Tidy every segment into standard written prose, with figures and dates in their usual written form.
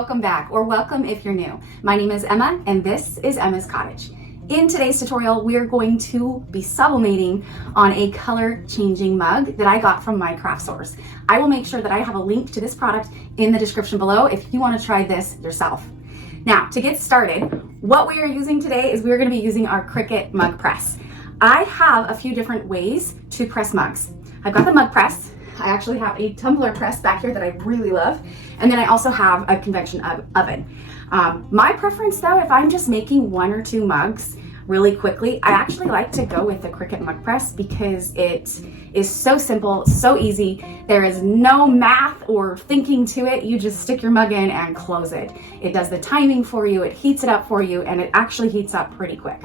welcome back, or welcome if you're new. My name is Emma and this is Emma's Cottage. In today's tutorial, we're going to be sublimating on a color changing mug that I got from my craft source. I will make sure that I have a link to this product in the description below if you want to try this yourself. Now, to get started, what we are using today is we're going to be using our Cricut Mug Press. I have a few different ways to press mugs. I've got the mug press. I actually have a tumbler press back here that I really love. And then I also have a convection oven. My preference though, if I'm just making one or two mugs really quickly, I actually like to go with the Cricut Mug Press because it is so simple, so easy. There is no math or thinking to it. You just stick your mug in and close it. It does the timing for you, it heats it up for you, and it actually heats up pretty quick.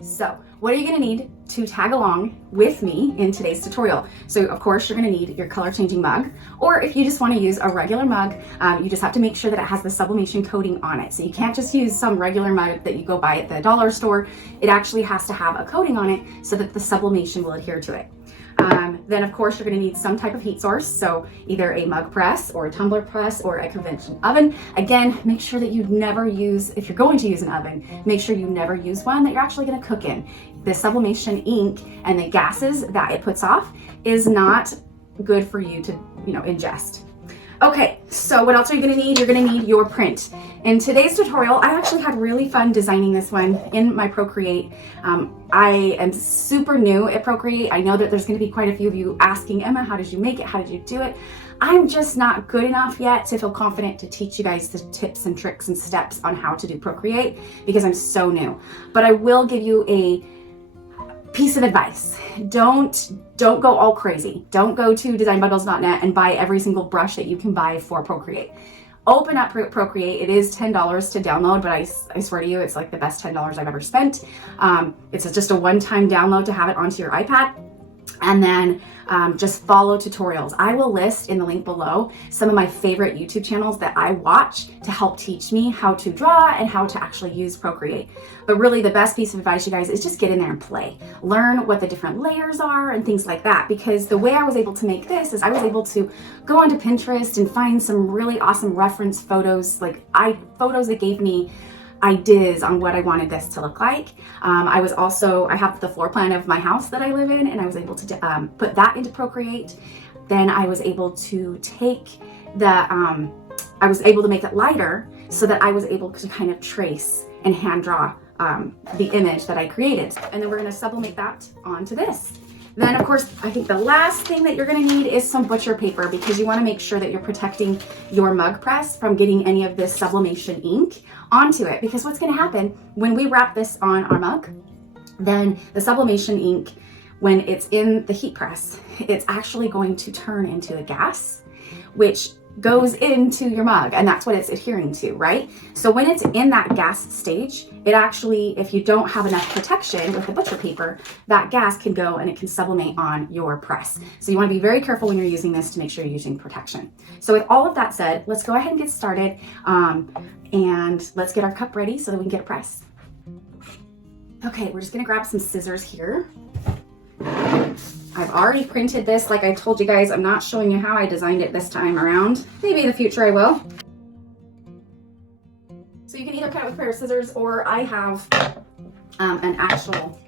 So what are you gonna need to tag along with me in today's tutorial? So of course you're gonna need your color changing mug, or if you just wanna use a regular mug, you just have to make sure that it has the sublimation coating on it. So you can't just use some regular mug that you go buy at the dollar store. It actually has to have a coating on it so that the sublimation will adhere to it. Then of course you're going to need some type of heat source, so either a mug press or a tumbler press or a convection oven. Again, make sure that you never use, if you're going to use an oven, make sure you never use one that you're actually going to cook in. The sublimation ink and the gases that it puts off is not good for you to, ingest. Okay, so what else are you gonna need? You're gonna need your print. In today's tutorial, I actually had really fun designing this one in my Procreate. I am super new at Procreate. I know that there's gonna be quite a few of you asking, Emma, how did you make it? How did you do it? I'm just not good enough yet to feel confident to teach you guys the tips and tricks and steps on how to do Procreate because I'm so new. But I will give you a piece of advice. Don't go all crazy. Don't go to designbundles.net and buy every single brush that you can buy for Procreate. Open up Procreate. It is $10 to download, but I swear to you, it's like the best $10 I've ever spent. It's just a one-time download to have it onto your iPad. And then just follow tutorials. I will list in the link below some of my favorite YouTube channels that I watch to help teach me how to draw and how to actually use Procreate. But really the best piece of advice, you guys, is just get in there and play. Learn what the different layers are and things like that, because the way I was able to make this is I was able to go onto Pinterest and find some really awesome reference photos, photos that gave me ideas on what I wanted this to look like. I have the floor plan of my house that I live in, and I was able to put that into Procreate. Then I was able to take I was able to make it lighter so that I was able to kind of trace and hand draw the image that I created. And then we're gonna sublimate that onto this. Then of course, I think the last thing that you're gonna need is some butcher paper, because you wanna make sure that you're protecting your mug press from getting any of this sublimation ink onto it. Because what's gonna happen when we wrap this on our mug, then the sublimation ink, when it's in the heat press, it's actually going to turn into a gas, which goes into your mug, and that's what it's adhering to, right? So when it's in that gas stage, it actually, if you don't have enough protection with the butcher paper, that gas can go and it can sublimate on your press. So you want to be very careful when you're using this to make sure you're using protection. So with all of that said, let's go ahead and get started, and let's get our cup ready so that we can get it pressed. Okay, we're just gonna grab some scissors here. I've already printed this. Like I told you guys, I'm not showing you how I designed it this time around. Maybe in the future I will. So you can either cut it with a pair of scissors, or I have an actual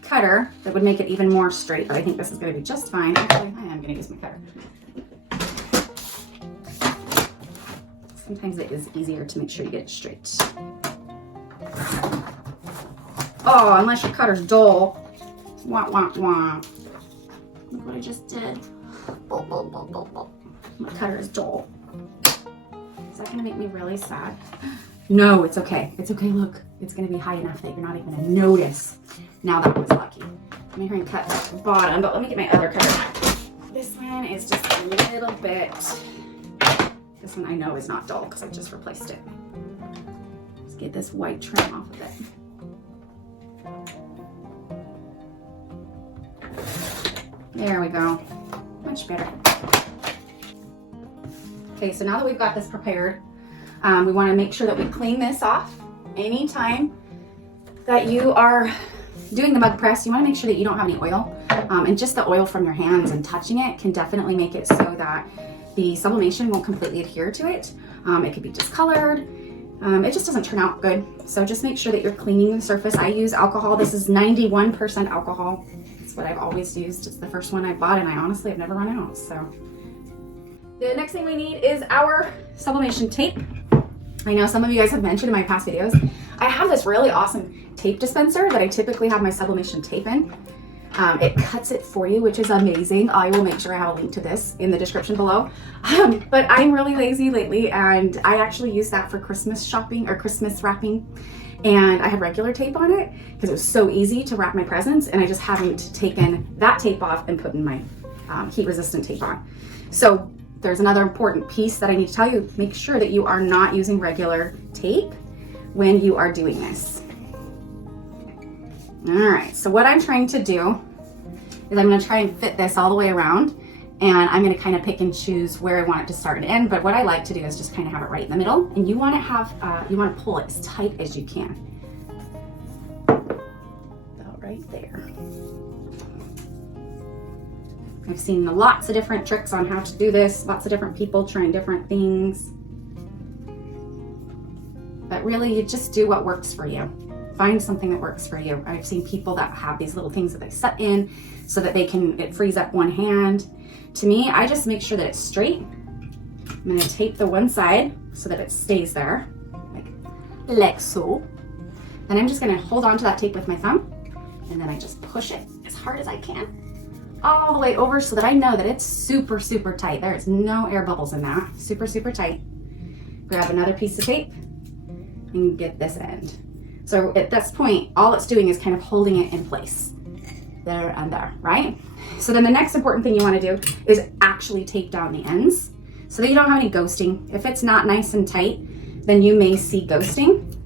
cutter that would make it even more straight, but I think this is gonna be just fine. Actually, I am gonna use my cutter. Sometimes it is easier to make sure you get it straight. Oh, unless your cutter's dull. Wah, wah, wah. Look what I just did. My cutter is dull. Is that gonna make me really sad? No, it's okay. It's okay, look. It's gonna be high enough that you're not even gonna notice. Now that was lucky. I'm here and cut the bottom, but let me get my other cutter. This one is just a little bit, this one I know is not dull because I just replaced it. Let's get this white trim off of it. There we go, much better. Okay, so now that we've got this prepared, we want to make sure that we clean this off. Anytime that you are doing the mug press, you want to make sure that you don't have any oil, and just the oil from your hands and touching it can definitely make it so that the sublimation won't completely adhere to it. It could be discolored. It just doesn't turn out good. So just make sure that you're cleaning the surface. I use alcohol. This is 91% alcohol. It's what I've always used. It's the first one I bought, and I honestly have never run out. So the next thing we need is our sublimation tape. I know some of you guys have mentioned in my past videos, I have this really awesome tape dispenser that I typically have my sublimation tape in. It cuts it for you, which is amazing. I will make sure I have a link to this in the description below. But I'm really lazy lately, and I actually use that for Christmas shopping or Christmas wrapping. And I had regular tape on it because it was so easy to wrap my presents, and I just haven't taken that tape off and put in my heat resistant tape on. So there's another important piece that I need to tell you. Make sure that you are not using regular tape when you are doing this. All right, so what I'm trying to do is I'm gonna try and fit this all the way around, and I'm gonna kind of pick and choose where I want it to start and end, but what I like to do is just kind of have it right in the middle, and you wanna have, you wanna pull it as tight as you can. About right there. I've seen lots of different tricks on how to do this, lots of different people trying different things. But really, you just do what works for you. Find something that works for you. I've seen people that have these little things that they set in so that it frees up one hand. To me, I just make sure that it's straight. I'm gonna tape the one side so that it stays there, like so. Then I'm just gonna hold on to that tape with my thumb, and then I just push it as hard as I can, all the way over so that I know that it's super, super tight. There is no air bubbles in that. Super, super tight. Grab another piece of tape and get this end. So at this point, all it's doing is kind of holding it in place. There and there, right? So then the next important thing you wanna do is actually tape down the ends so that you don't have any ghosting. If it's not nice and tight, then you may see ghosting,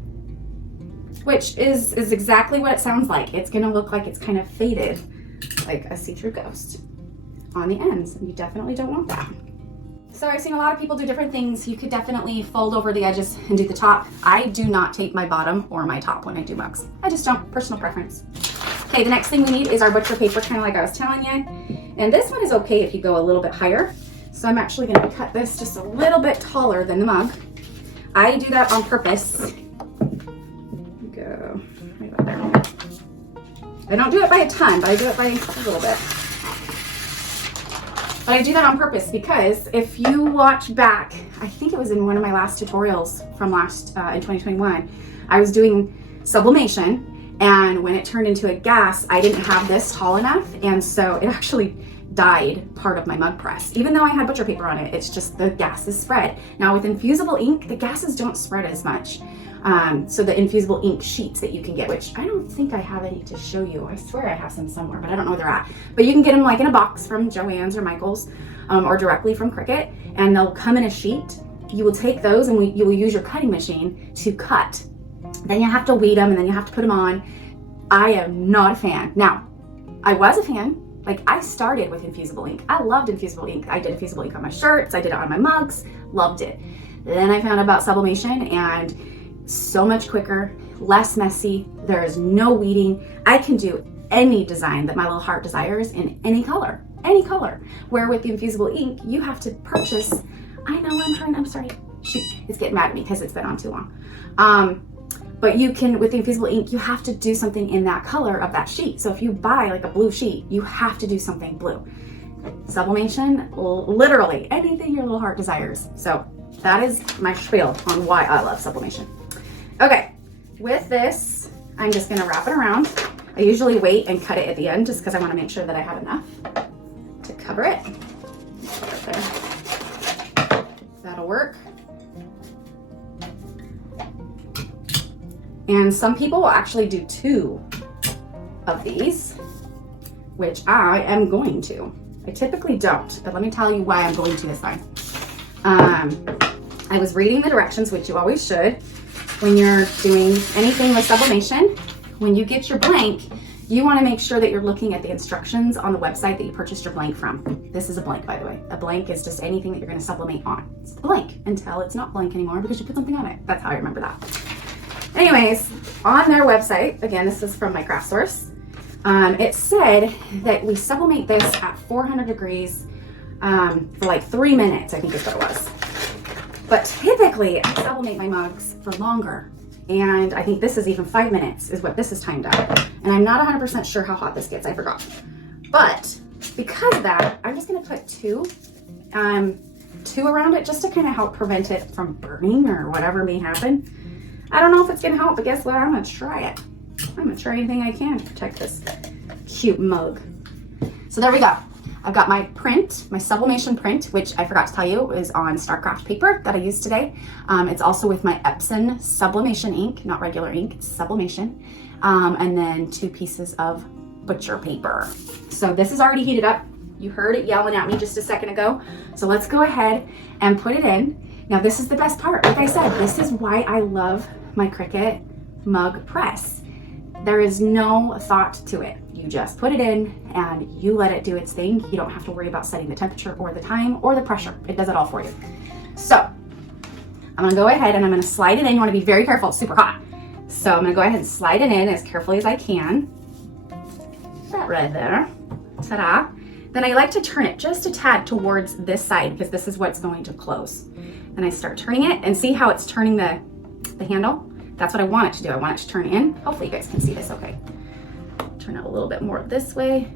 which is exactly what it sounds like. It's gonna look like it's kind of faded, like a see-through ghost on the ends, and you definitely don't want that. So I've seen a lot of people do different things. You could definitely fold over the edges and do the top. I do not tape my bottom or my top when I do mugs. I just don't, personal preference. Okay, the next thing we need is our butcher paper, kind of like I was telling you. And this one is okay if you go a little bit higher. So I'm actually gonna cut this just a little bit taller than the mug. I do that on purpose. Go right about there. I don't do it by a ton, but I do it by a little bit. But I do that on purpose because if you watch back, I think it was in one of my last tutorials from in 2021, I was doing sublimation, and when it turned into a gas, I didn't have this tall enough, and so it actually dyed part of my mug press. Even though I had butcher paper on it, it's just the gases spread. Now with infusible ink, the gases don't spread as much. So the infusible ink sheets that you can get, which I don't think I have any to show you. I swear I have some somewhere, but I don't know where they're at. But you can get them like in a box from Joann's or Michael's, or directly from Cricut, and they'll come in a sheet. You will take those and you will use your cutting machine to cut. Then you have to weed them, and then you have to put them on. I am not a fan. Now, I was a fan. Like, I started with infusible ink. I loved infusible ink. I did infusible ink on my shirts. I did it on my mugs. Loved it. Then I found out about sublimation, and so much quicker, less messy. There is no weeding. I can do any design that my little heart desires in any color. Where with the infusible ink, you have to purchase. I know I'm sorry. Shoot, it's getting mad at me because it's been on too long. But you can, with the infusible ink, you have to do something in that color of that sheet. So if you buy like a blue sheet, you have to do something blue. Sublimation, literally anything your little heart desires. So that is my spiel on why I love sublimation. Okay, with this, I'm just gonna wrap it around. I usually wait and cut it at the end just because I wanna make sure that I have enough to cover it. Right there. That'll work. And some people will actually do 2 of these, which I am going to. I typically don't, but let me tell you why I'm going to this time. I was reading the directions, which you always should, when you're doing anything with sublimation. When you get your blank, you want to make sure that you're looking at the instructions on the website that you purchased your blank from. This is a blank, by the way. A blank is just anything that you're going to sublimate on. It's a blank until it's not blank anymore because you put something on it. That's how I remember that. Anyways, on their website, again, this is from my craft source, it said that we sublimate this at 400 degrees for like 3 minutes, I think is what it was. But typically I sublimate my mugs for longer. And I think this is even 5 minutes is what this is timed at. And I'm not 100% sure how hot this gets, I forgot. But because of that, I'm just gonna put two around it just to kind of help prevent it from burning or whatever may happen. I don't know if it's gonna help, but guess what? I'm gonna try it. I'm gonna try anything I can to protect this cute mug. So there we go. I've got my print, my sublimation print, which I forgot to tell you is on StarCraft paper that I used today. It's also with my Epson sublimation ink, not regular ink, it's sublimation. And then 2 pieces of butcher paper. So this is already heated up. You heard it yelling at me just a second ago. So let's go ahead and put it in. Now this is the best part. Like I said, this is why I love my Cricut Mug Press. There is no thought to it. You just put it in and you let it do its thing. You don't have to worry about setting the temperature or the time or the pressure. It does it all for you. So I'm gonna go ahead and I'm gonna slide it in. You wanna be very careful, it's super hot. So I'm gonna go ahead and slide it in as carefully as I can. That right there, ta-da. Then I like to turn it just a tad towards this side because this is what's going to close. And I start turning it and see how it's turning the handle? That's what I want it to do. I want it to turn in. Hopefully you guys can see this okay. Turn it a little bit more this way.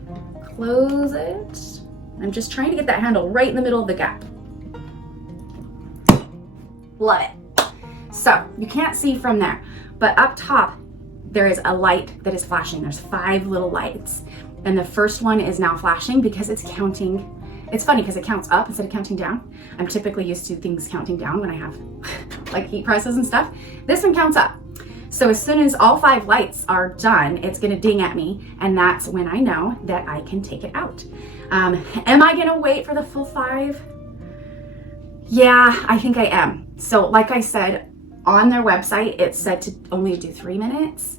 Close it. I'm just trying to get that handle right in the middle of the gap. Love it. So you can't see from there, but up top there is a light that is flashing. There's 5 little lights. And the first one is now flashing because it's counting. It's funny because it counts up instead of counting down. I'm typically used to things counting down when I have like heat presses and stuff. This one counts up. So as soon as all 5 lights are done, it's gonna ding at me, and that's when I know that I can take it out. Am I gonna wait for the full 5? Yeah, I think I am. So like I said, on their website, it said to only do 3 minutes.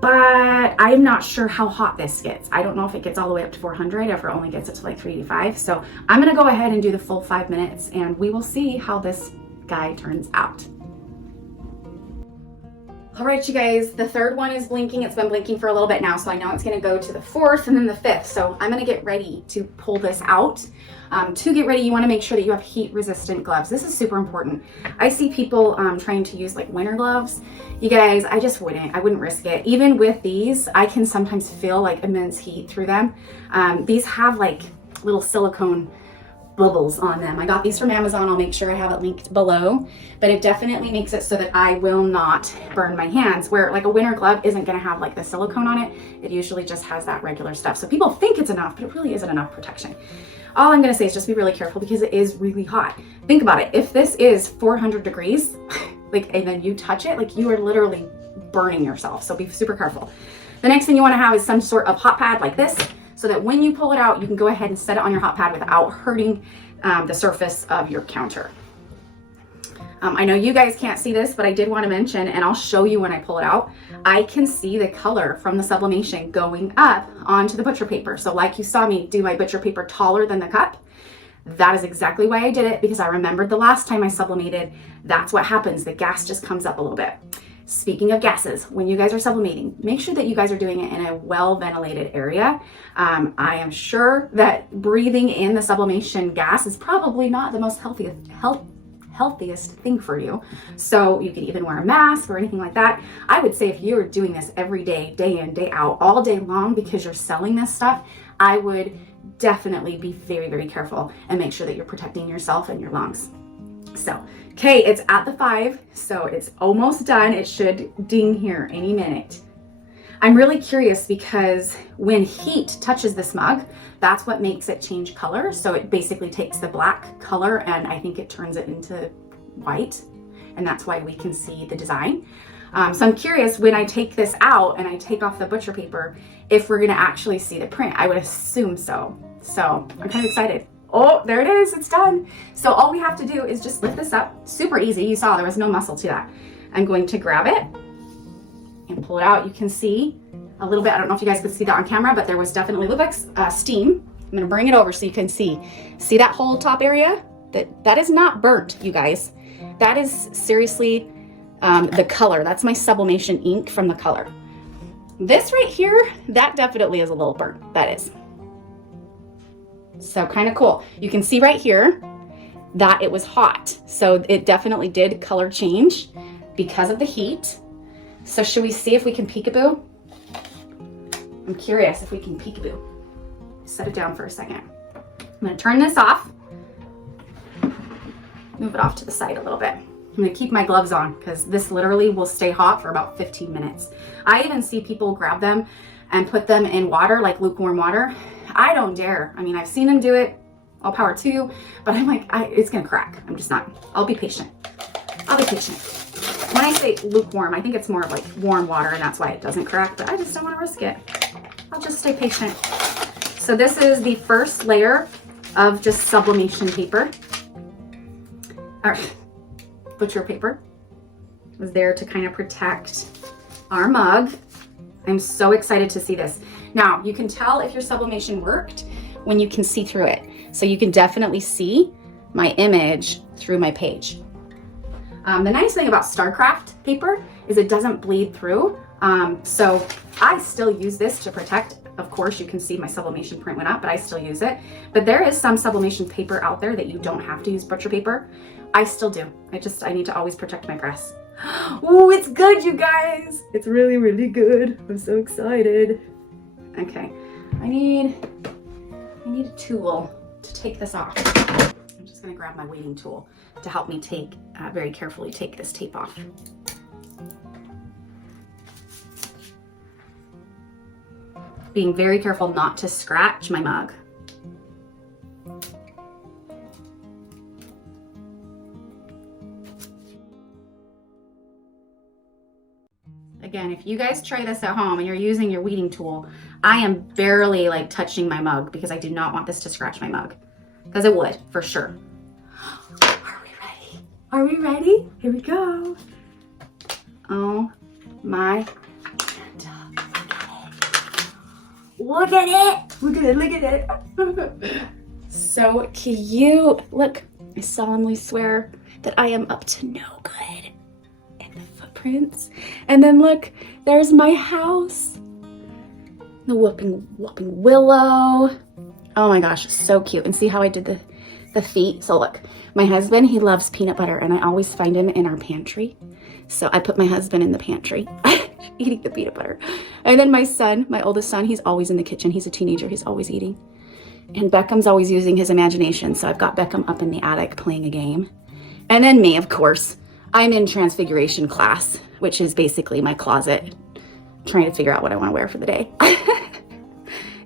But I'm not sure how hot this gets. I don't know if it gets all the way up to 400 or if it only gets it to like 385. So I'm gonna go ahead and do the full 5 minutes and we will see how this guy turns out. All right, you guys, the 3rd one is blinking. It's been blinking for a little bit now, so I know it's gonna go to the 4th and then the 5th. So I'm gonna get ready to pull this out. To get ready, you wanna make sure that you have heat resistant gloves. This is super important. I see people trying to use like winter gloves. You guys, I wouldn't risk it. Even with these, I can sometimes feel like immense heat through them. These have like little silicone bubbles on them. I got these from Amazon. I'll make sure I have it linked below, but it definitely makes it so that I will not burn my hands, where like a winter glove isn't going to have like the silicone on it. It usually just has that regular stuff. So people think it's enough, but it really isn't enough protection. All I'm going to say is just be really careful because it is really hot. Think about it. If this is 400 degrees, like, and then you touch it, like you are literally burning yourself. So be super careful. The next thing you want to have is some sort of hot pad like this, so that when you pull it out, you can go ahead and set it on your hot pad without hurting the surface of your counter. I know you guys can't see this, but I did want to mention, and I'll show you when I pull it out, I can see the color from the sublimation going up onto the butcher paper. So like you saw me do my butcher paper taller than the cup, that is exactly why I did it, because I remembered the last time I sublimated, that's what happens. The gas just comes up a little bit. Speaking of gases, when you guys are sublimating, make sure that you guys are doing it in a well-ventilated area. I am sure that breathing in the sublimation gas is probably not the most healthiest thing for you. So you could even wear a mask or anything like that. I would say if you're doing this every day, day in, day out, all day long because you're selling this stuff, I would definitely be very, very careful and make sure that you're protecting yourself and your lungs. So, okay, it's at the 5, so it's almost done. It should ding here any minute. I'm really curious because when heat touches this mug, that's what makes it change color. So it basically takes the black color and I think it turns it into white, and that's why we can see the design. So I'm curious when I take this out and I take off the butcher paper, if we're gonna actually see the print. I would assume so. So I'm kind of excited. Oh, there it is, it's done. So all we have to do is just lift this up. Super easy, you saw there was no muscle to that. I'm going to grab it and pull it out. You can see a little bit, I don't know if you guys could see that on camera, but there was definitely, looked like steam. I'm gonna bring it over so you can see. See that whole top area? That is not burnt, you guys. That is seriously the color. That's my sublimation ink from the color. This right here, that definitely is a little burnt, that is. So kind of cool. You can see right here that it was hot. So it definitely did color change because of the heat. So should we see if we can peekaboo? I'm curious if we can peekaboo. Set it down for a second. I'm gonna turn this off. Move it off to the side a little bit. I'm gonna keep my gloves on because this literally will stay hot for about 15 minutes. I even see people grab them and put them in water, like lukewarm water. I don't dare. I mean, I've seen them do it, all power to you, but I'm like, it's gonna crack. I'm just not, I'll be patient. I'll be patient. When I say lukewarm, I think it's more of like warm water and that's why it doesn't crack, but I just don't wanna risk it. I'll just stay patient. So this is the first layer of just sublimation paper. Or butcher paper. It was there to kind of protect our mug. I'm so excited to see this. Now, you can tell if your sublimation worked when you can see through it. So you can definitely see my image through my page. The nice thing about StarCraft paper is it doesn't bleed through. So I still use this to protect. Of course, you can see my sublimation print went up, but I still use it. But there is some sublimation paper out there that you don't have to use butcher paper. I still do. I need to always protect my press. Oh, it's good, you guys. It's really, really good. I'm so excited. Okay, I need a tool to take this off. I'm just gonna grab my weighting tool to help me very carefully take this tape off. Being very careful not to scratch my mug. Again, if you guys try this at home and you're using your weeding tool, I am barely like touching my mug because I do not want this to scratch my mug. Because it would, for sure. Are we ready? Are we ready? Here we go. Oh my God. Look at it. Look at it, look at it. So cute. Look, I solemnly swear that I am up to no good. Footprints. And then look, there's my house. The whooping willow. Oh my gosh, so cute. And see how I did the feet? So look, my husband, he loves peanut butter and I always find him in our pantry. So I put my husband in the pantry eating the peanut butter. And then my son, my oldest son, he's always in the kitchen. He's a teenager, he's always eating. And Beckham's always using his imagination. So I've got Beckham up in the attic playing a game. And then me, of course. I'm in transfiguration class, which is basically my closet, trying to figure out what I want to wear for the day.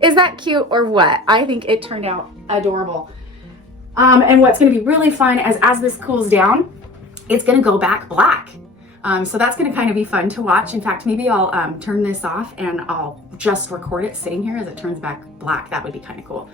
Is that cute or what? I think it turned out adorable. And what's going to be really fun is as this cools down, it's going to go back black. So that's going to kind of be fun to watch. In fact, maybe I'll turn this off and I'll just record it sitting here as it turns back black. That would be kind of cool.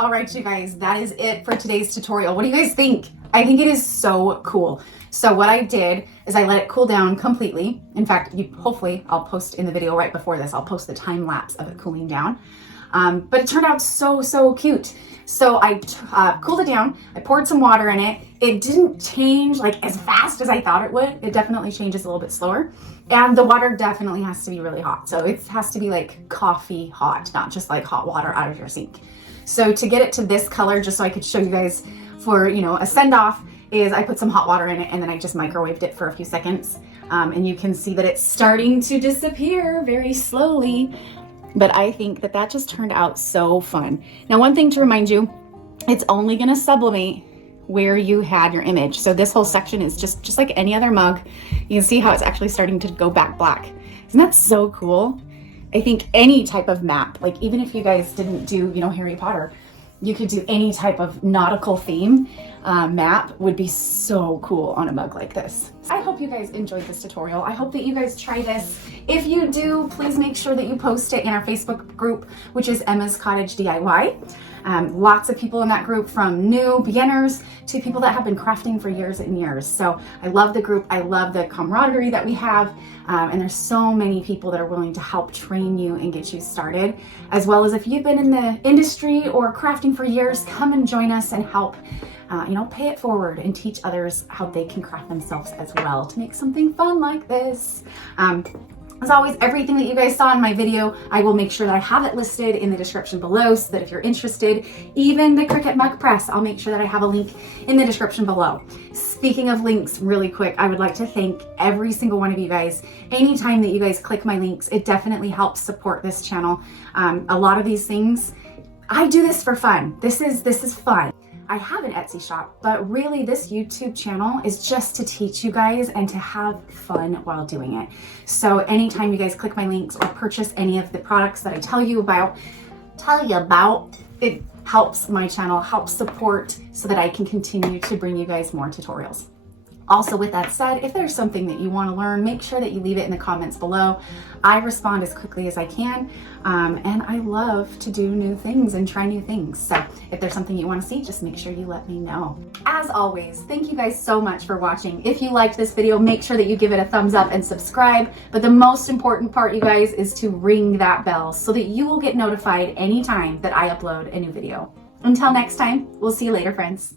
All right, you guys, that is it for today's tutorial. What do you guys think? I think it is so cool. So what I did is I let it cool down completely. In fact, hopefully I'll post in the video right before this, I'll post the time lapse of it cooling down. but it turned out so cute. So I cooled it down, I poured some water in it. It didn't change like as fast as I thought it would. It definitely changes a little bit slower. And the water definitely has to be really hot. So it has to be like coffee hot, not just like hot water out of your sink. So to get it to this color, just so I could show you guys for, you know, a send off, is I put some hot water in it and then I just microwaved it for a few seconds. And you can see that it's starting to disappear very slowly. But I think that that just turned out so fun. Now, one thing to remind you, it's only gonna sublimate where you had your image. So this whole section is just like any other mug. You can see how it's actually starting to go back black. Isn't that so cool? I think any type of map, like even if you guys didn't do, you know, Harry Potter, you could do any type of nautical theme map would be so cool on a mug like this. I hope you guys enjoyed this tutorial. I hope that you guys try this. If you do, please make sure that you post it in our Facebook group, which is Emma's Cottage DIY. Lots of people in that group, from new beginners to people that have been crafting for years and years. So I love the group. I love the camaraderie that we have. And there's so many people that are willing to help train you and get you started. As well as if you've been in the industry or crafting for years, come and join us and help, you know, pay it forward and teach others how they can craft themselves as well to make something fun like this. As always, everything that you guys saw in my video, I will make sure that I have it listed in the description below so that if you're interested, even the Cricut Mug Press, I'll make sure that I have a link in the description below. Speaking of links, really quick, I would like to thank every single one of you guys. Anytime that you guys click my links, it definitely helps support this channel. A lot of these things, I do this for fun. This is fun. I have an Etsy shop, but really this YouTube channel is just to teach you guys and to have fun while doing it. So anytime you guys click my links or purchase any of the products that I tell you about, it helps my channel, helps support so that I can continue to bring you guys more tutorials. Also, with that said, if there's something that you want to learn, make sure that you leave it in the comments below. I respond as quickly as I can, and I love to do new things and try new things. So if there's something you want to see, just make sure you let me know. As always, thank you guys so much for watching. If you liked this video, make sure that you give it a thumbs up and subscribe. But the most important part, you guys, is to ring that bell so that you will get notified anytime that I upload a new video. Until next time, we'll see you later, friends.